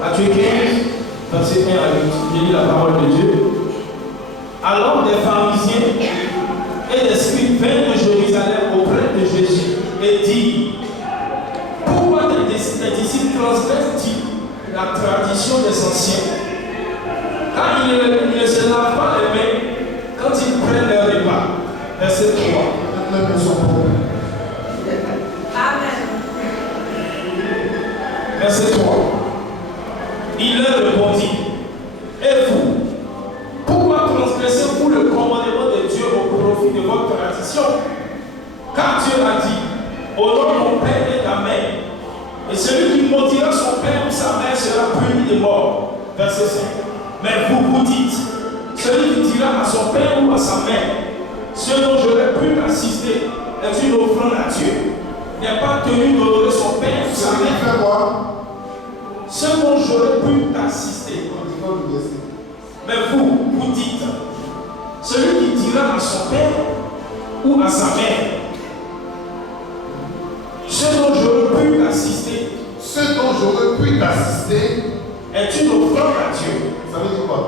Matthieu 15, verset 1 à 8. Je lis la parole de Dieu. Alors des pharisiens et des scribes vinrent de Jérusalem auprès de Jésus et dirent: pourquoi tes disciples transgressent-ils la tradition des anciens? Car ils ne se lavent pas les mains quand ils prennent leur repas. Verset 3. Amen. Verset 3. Il leur répondit: et vous, pourquoi transgressez-vous le commandement de Dieu au profit de votre tradition? Car Dieu a dit: honore ton père et ta mère, et celui qui maudira son père ou sa mère sera puni de mort. Verset 5. Mais vous dites: celui qui dira à son père ou à sa mère, ce dont j'aurais pu assister est une offrande à Dieu, n'est pas tenu d'honorer son père ou sa mère. Ce dont j'aurais pu t'assister. Mais vous dites: celui qui dira à son père ou à sa mère, ce dont j'aurais pu t'assister. Ce dont j'aurais pu t'assister est une offrande à Dieu. Ça veut dire quoi?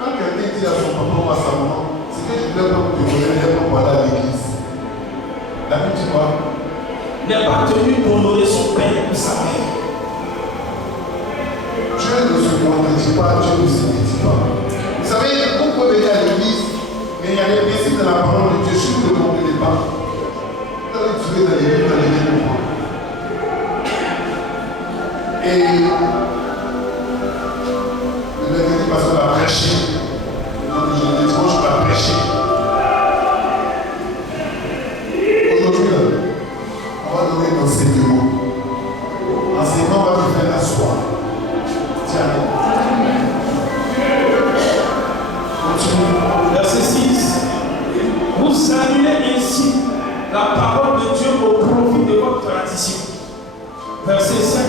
Quand quelqu'un dit à son papa ou à sa maman, c'est que je ne vais pas te donner pour aller à l'église. La Bible dit quoi? N'est pas tenu d'honorer son père ou sa mère. Dieu ne se contredit pas, Dieu ne se dit pas. Vous savez, vous pouvez venir à l'église, mais il y a des principes de la parole de Dieu, si vous ne le comprenez pas. Vous allez trouver dans les livres. Et le mercredi pasteur va prêcher. Donc je le dimanche, je vais prêcher. Aujourd'hui, on va donner un enseignement. L'enseignement va nous faire asseoir. Tiens. Continue. Verset 6. Vous annulez ainsi la parole de Dieu au profit de votre tradition. Verset 7.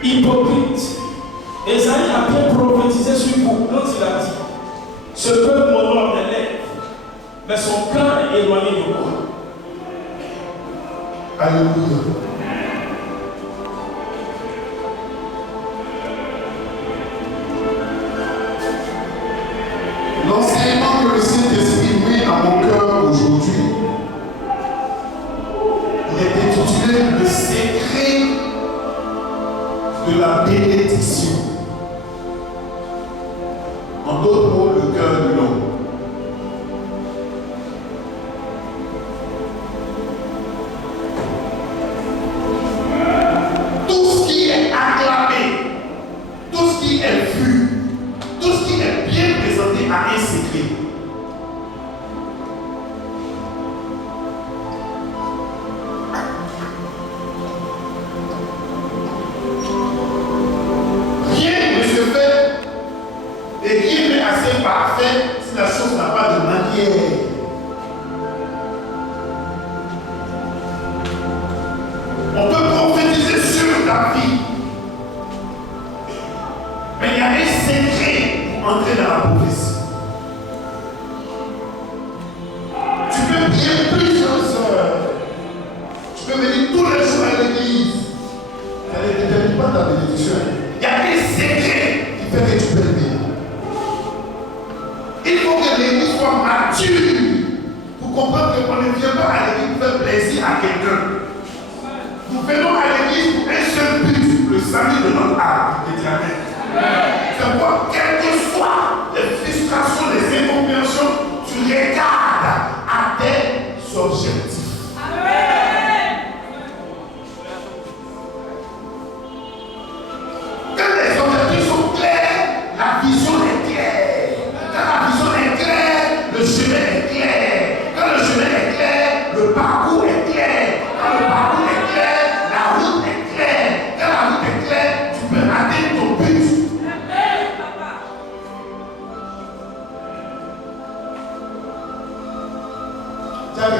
Hypocrite. Ésaïe a bien prophétisé sur vous quand il a dit: ce peuple m'honore des lèvres, mais son cœur est éloigné de moi. Alléluia. L'enseignement que le Saint-Esprit met à mon cœur aujourd'hui, il est intitulé Le secret de la bénédiction. En d'autres mots, le cœur de l'homme. Tout ce qui est acclamé, tout ce qui est vu, tout ce qui est bien présenté a un secret. Rien ne se fait et rien n'est assez parfait si la chose n'a pas de manière. On peut prophétiser sur ta vie, mais il y a un secret pour entrer dans la prophétie. Tu peux prier plusieurs heures, tu peux venir tous les jours à l'église, ça ne détermine pas ta bénédiction. Il y a un secret qui fait que tu peux venir. Il faut que l'église soit mature pour comprendre qu'on ne vient pas à l'église pour faire plaisir à quelqu'un. Nous venons à l'église pour un seul but, le salut de notre âme éternelle. C'est pourquoi, quelles que soient les frustrations, les incompréhensions, tu regardes à tes objectifs. Quand les objectifs sont clairs, la vision est claire. Quand la vision est claire, le chemin est clair. Quand le chemin est clair, le parcours est clair. Quand le parcours est clair, la route est claire. Quand la route est claire, tu peux atteindre ton but. Tiens,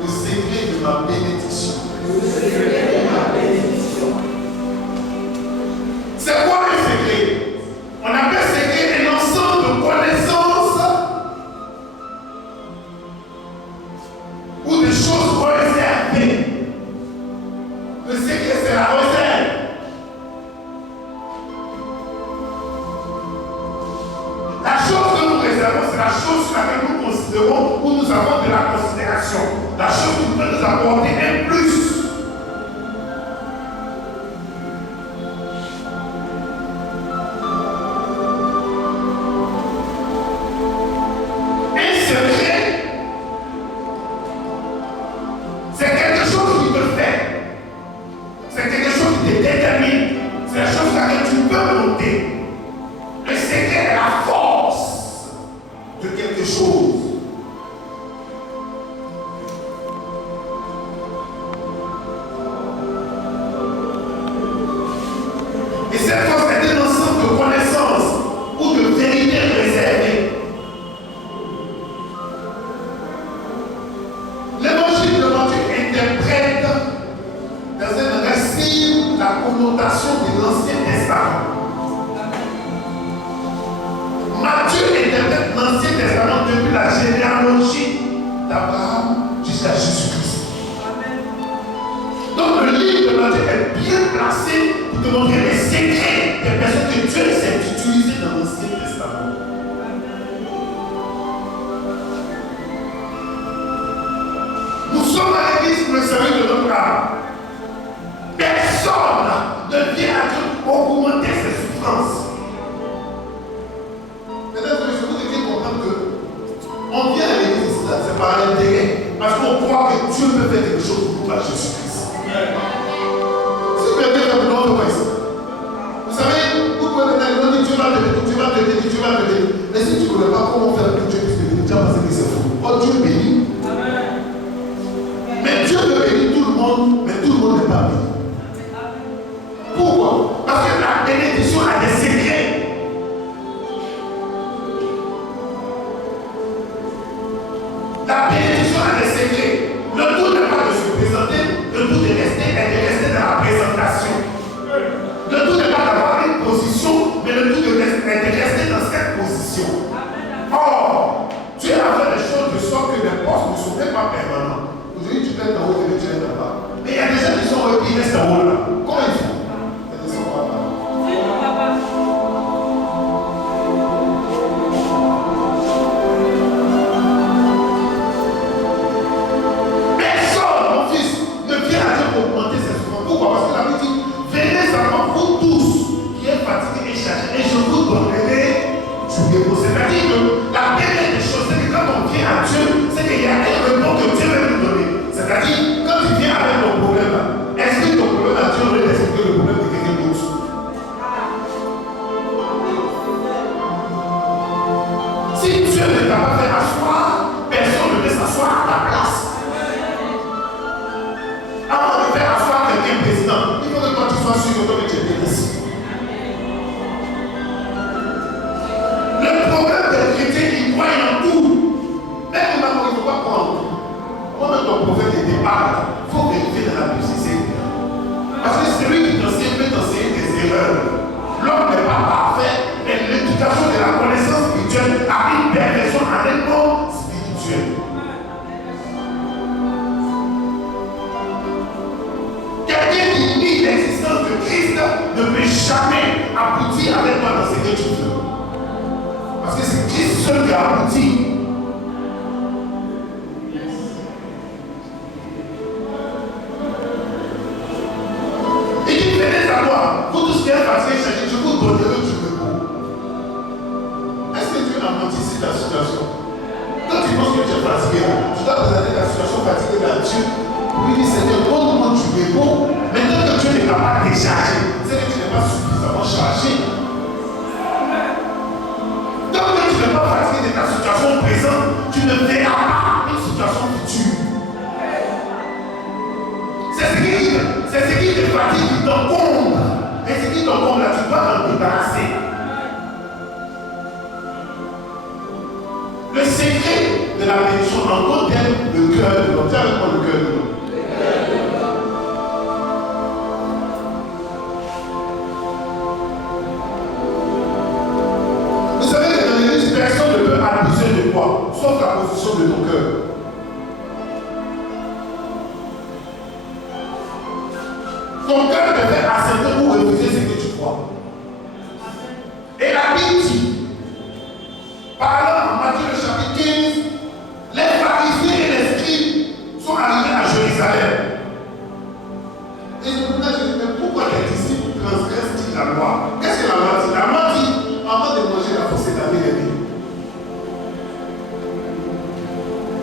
le secret de ma bénédiction. Le secret de ma bénédiction. C'est quoi le secret? On appelle secret un ensemble de connaissances ou de choses réservées recevons, où nous avons de la considération. La chose qui peut nous apporter un plus.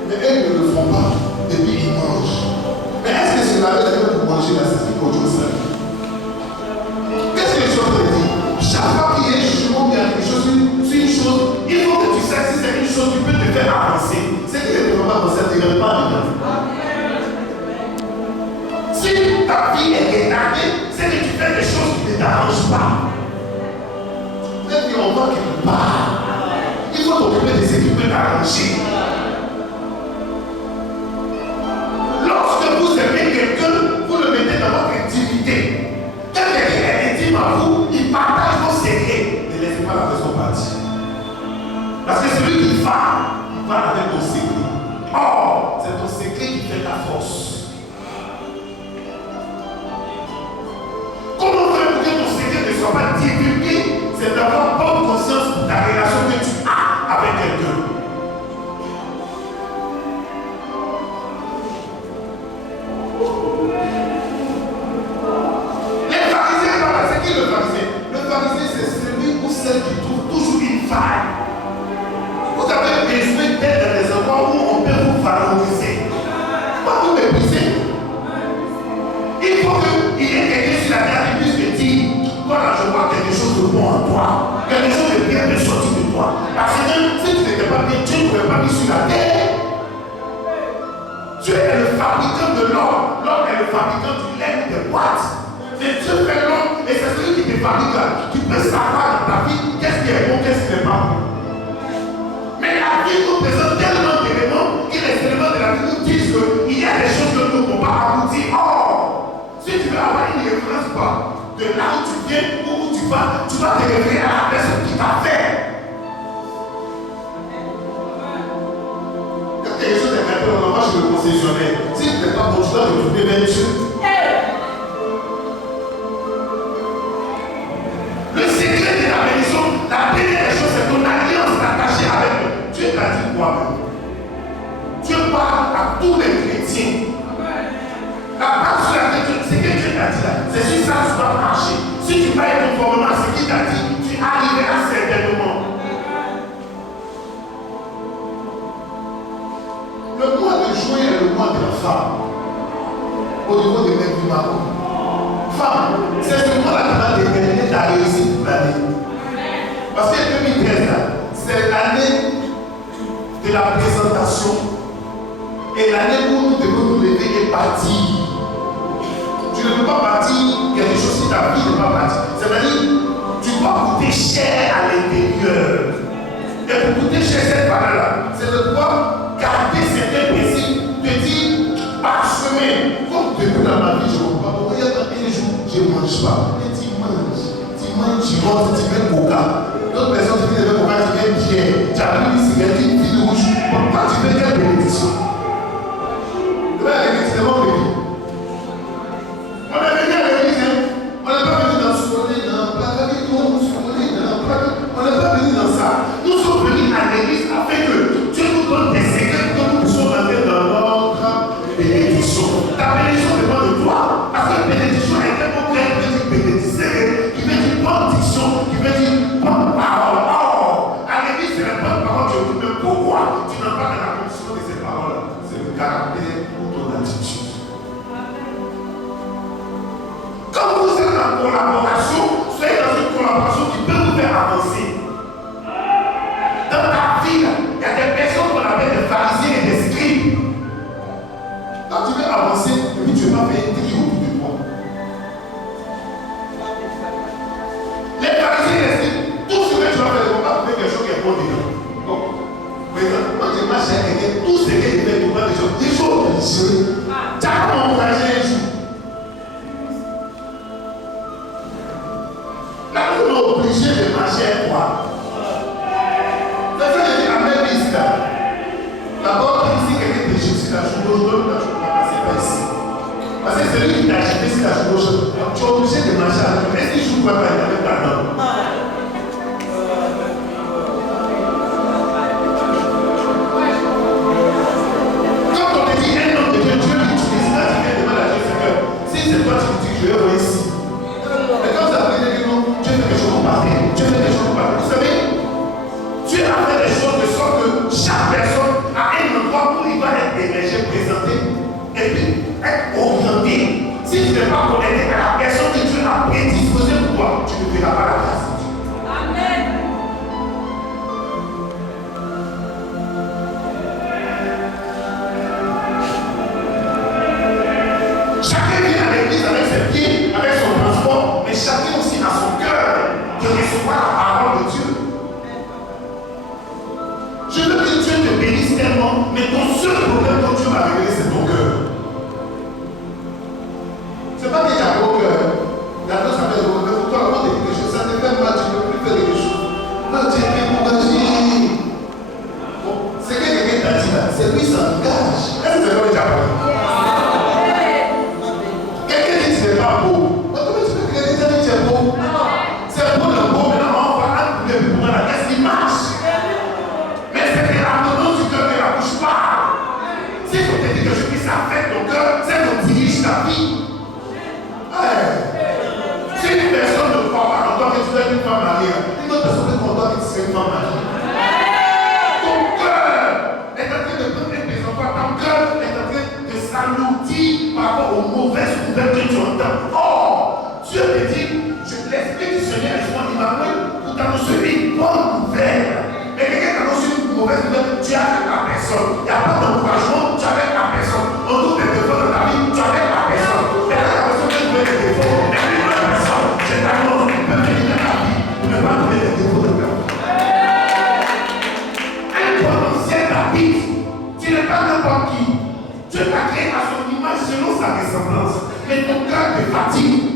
Mais elles ne le font pas. Et puis ils mangent. Mais est-ce que c'est la même pour manger la c'est autre chose? Qu'est-ce que les choses veulent dire? Chaque fois qu'il y a un jugement, il y a quelque chose, c'est une chose. Il faut que tu saches si c'est une chose qui peut te faire avancer. C'est que ne peut pas avancer, ne regarde pas dedans. Si ta vie est retardée, c'est que tu fais des choses qui ne t'arrangent pas. Même si on voit quelque part, il faut t'occuper de ce qui peut t'arranger. Lorsque vous aimez quelqu'un, vous le mettez dans votre intimité. Quand quelqu'un est intime à vous, il partage vos secrets. Ne laissez pas la personne partir. Parce que celui qui va avec ton secret. Or, c'est ton secret qui fait ta force. Comment faire pour que ton secret ne soit pas divulgué? C'est d'avoir bonne conscience de la relation que tu as avec quelqu'un. Les pharisiens, voilà, c'est qui le pharisien? Le pharisien, c'est celui ou celle qui trouve toujours une faille. Vous avez besoin d'être dans des endroits où on peut vous valoriser. Pas vous mépriser. Il faut qu'il y ait quelqu'un sur la terre qui puisse te dire, voilà, je vois quelque chose de bon en toi. Quelque chose de bien de sortir de toi. Parce que si tu n'étais pas bien, Dieu ne pouvait pas mis sur la terre. Dieu est le fabricant de l'or. L'or est le fabricant du lait de boîte. C'est Dieu fait l'or et c'est celui qui te fabrique. Tu peux savoir dans ta vie qu'est-ce qui est bon, qu'est-ce qui n'est pas bon. Mais la vie nous présente tellement d'éléments que les éléments de la vie nous disent qu'il y a des choses que nous ne pouvons pas aboutir. Or, si tu veux avoir une référence de là où tu viens ou où tu vas te référer à la personne qui t'a fait. Quand quelque chose est fait, moi je le concessionnaire. Si tu n'es pas bon, tu dois retourner vers Dieu. Le secret de la bénédiction, la première chose, c'est ton alliance attachée avec Dieu. Dieu t'a dit quoi-même? Dieu parle à tous les chrétiens. La base sur laquelle c'est que Dieu t'a dit là, c'est sur ça que tu dois marcher. Si tu vas être conformément à ce qu'il t'a dit, tu arriveras certainement. Le mois de juin est le mois de la femme. Au niveau des mecs du Maroc. Femme, c'est ce mois-là qui va déterminer ta réussite pour l'année. Parce que 2013 là, c'est l'année de la présentation et l'année où nous devons nous lever et partir. Tu ne peux pas partir quelque chose si ta vie n'est pas partie. C'est-à-dire, tu dois coûter cher à l'intérieur. Et pour coûter cher cette valeur-là, c'est de pouvoir garder certains principes, de dire, parchemin, comme depuis dans ma vie, je ne vois pas. Regarde, un jour, je ne mange pas. Et tu manges, tu rentres, tu mets coca. D'autres personnes qui viennent de coca, tu mets bière. Tu as pris une cigarette, une fille rouge. Pourquoi tu fais quelle bénédiction? Tu vas à l'église, c'est mon béni. On est venu à l'église, hein? On n'est pas venu dans ce qu'on est, dans la plaque, on n'est pas venu dans ça. Nous sommes venus à l'église afin que Dieu nous donne des secrets que nous puissions entrer dans notre bénédiction. Ta bénédiction dépend de toi. Parce que bénédiction est un mot grec qui veut dire bénédicer, qui veut dire bonne diction, qui veut dire bonne parole. Or, à l'église, c'est la bonne parole que je vous dis. Pourquoi tu n'as pas de la condition de ces paroles? C'est le caractère ou ton attitude. Quand vous êtes en collaboration, soyez dans une collaboration qui peut vous faire avancer. Dans ta vie, il y a des personnes qu'on appelle des pharisiens et des scribes. Quand tu veux avancer, et puis tu ne veux pas faire un tri autour de toi. Les pharisiens et les scribes, tout ce que tu vas faire, ils ne vont pas trouver quelque chose qui est bon dedans. Donc, quand je marche avec quelqu'un, tout ce qu'il fait, il faut des choses. Il faut obliger. Tu as encouragé un jour. Là, on est obligé de marcher avec toi. C'est ça que je dis à mes fils là. D'abord, si quelqu'un te jette sur la joue gauche, donne la joue droite, c'est pas ici. Parce que celui qui t'a jeté sur la joue gauche, tu es obligé de marcher avec lui. Est-ce qu'il joue quoi avec ta dame? Quand on te dit un homme de Dieu, Dieu l'utilise, là tu viens demander à Dieu, Seigneur, si c'est toi qui me dis que je vais voir ici. Mais quand ça veut dire que non, Dieu fait des choses pour parler. Dieu fait des choses pour parler. Vous savez, Dieu a fait des choses de sorte que chaque personne a un endroit où il Mais ton seul problème quand Dieu m'a révélé, c'est ton cœur. C'est pas qu'il y a ton cœur. La chose s'appelle le cœur. Pour toi, quand tu dis quelque chose, ça te fait mal, tu ne peux plus faire quelque chose. Non, tu es découragé. Bon, c'est que quelqu'un t'a dit là, c'est lui, ça engage. Est-ce que c'est vrai déjà parlé? Quelqu'un dit que tu n'es pas beau. Comment tu peux quelqu'un dire que tu es beau? C'est beau le beau, maintenant on va appuyer pour la caisse qui marche. Mais c'est que la tendance du cœur de la bouche parle. Si on te dit que je puisse affecter ton cœur, c'est qu'on dirige ta vie. Si une personne ne croit pas en toi que tu es une femme mariée, une autre personne ne croit pas que tu es une femme mariée. Ton cœur est en train de prendre des enfants. Ton cœur est en train de s'alourdir par rapport aux mauvaises nouvelles que tu entends. Or, Dieu te dit, l'Esprit du Seigneur est sur moi pour t'annoncer une bonne nouvelle. Mais quelqu'un t'annonce une mauvaise nouvelle, tu es avec la personne. Il n'y a pas d'encouragement, tu es avec la personne. On trouve des défauts dans ta vie, tu es avec la personne. Mais quand la personne te trouve des défauts, mais une autre personne, c'est ta mort qui peut venir dans ta vie pour ne pas trouver des défauts dans ta vie. Un potentiel David, tu n'es pas n'importe qui. Dieu t'a créé à son image selon sa ressemblance. Mais ton cœur te fatigue.